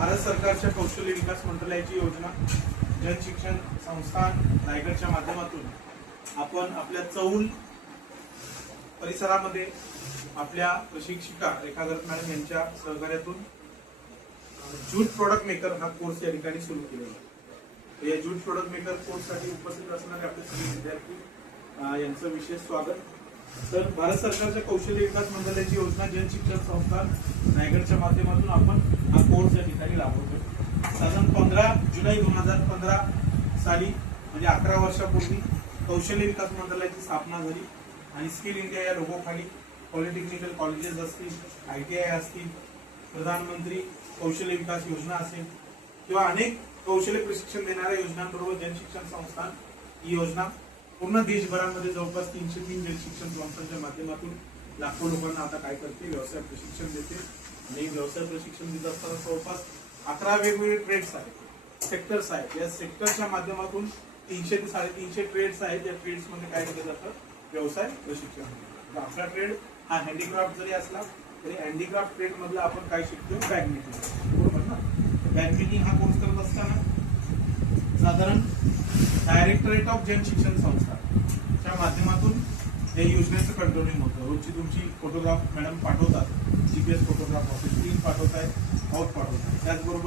भारत सरकारच्या कौशल्य विकास मंत्रालयाची योजना जन शिक्षण संस्थान रायगडच्या माध्यमातून आपण आपल्या चौल परिसरामध्ये आपल्या प्रशिक्षिका रेखा गर्ग मॅडम यांच्या सहकार्यातून ज्यूट प्रोडक्ट मेकर हा कोर्स या ठिकाणी सुरू केलेला आहे। या ज्यूट प्रोडक्ट मेकर कोर्स साठी उपस्थित असणारे आपले सगळे विद्यार्थी यांचं विशेष स्वागत। तर भारत सरकारच्या कौशल्य विकास मंत्रालयाची योजना जन शिक्षण संस्थान रायगडच्या माध्यमातून आपण हा कोर्स या ठिकाणी राबवतो। साधारण 15 जुलै 2015 साली म्हणजे 11 वर्षापूर्वी कौशल्य विकास मंत्रालयाची स्थापना झाली आणि स्किल इंडिया या लोगोखाली पॉलिटेक्निकल कॉलेजेस असतील, ITI असतील, प्रधानमंत्री कौशल्य विकास योजना असेल किंवा अनेक कौशल्य प्रशिक्षण देणाऱ्या योजनांबरोबर जन शिक्षण संस्थान ही योजना पूर्ण देशभरामध्ये जवळपास 303 जन शिक्षण संस्थांच्या माध्यमातून लाखो लोकांना आता काय करते, व्यवसाय प्रशिक्षण देते। आणि व्यवसाय प्रशिक्षण देत असताना जवळपास 11 वेगवेगळे ट्रेड्स आहेत, सेक्टर्स आहेत। या सेक्टरच्या माध्यमातून 300 ते 350 ट्रेड्स आहेत। या ट्रेड्स मध्ये काय केलं जातं, व्यवसाय प्रशिक्षण। आपला ट्रेड हा हँडीक्राफ्ट जरी असला तरी हँडीक्राफ्ट ट्रेड मधला आपण काय शिकतो, बॅग मेकिंग, बरोबर ना। बॅग मेकिंग हा कोर्स करत असताना साधारण डायरेक्टरेट ऑफ जन शिक्षण संस्थाच्या माध्यमातून या योजनेचं कंट्रोलिंग होतं। रोजची तुमची फोटोग्राफ मॅडम पाठवतात, GPS फोटोग्राफ ऑफिस 3 पाठवतायत, आउट पाठवतात। त्याचबरोबर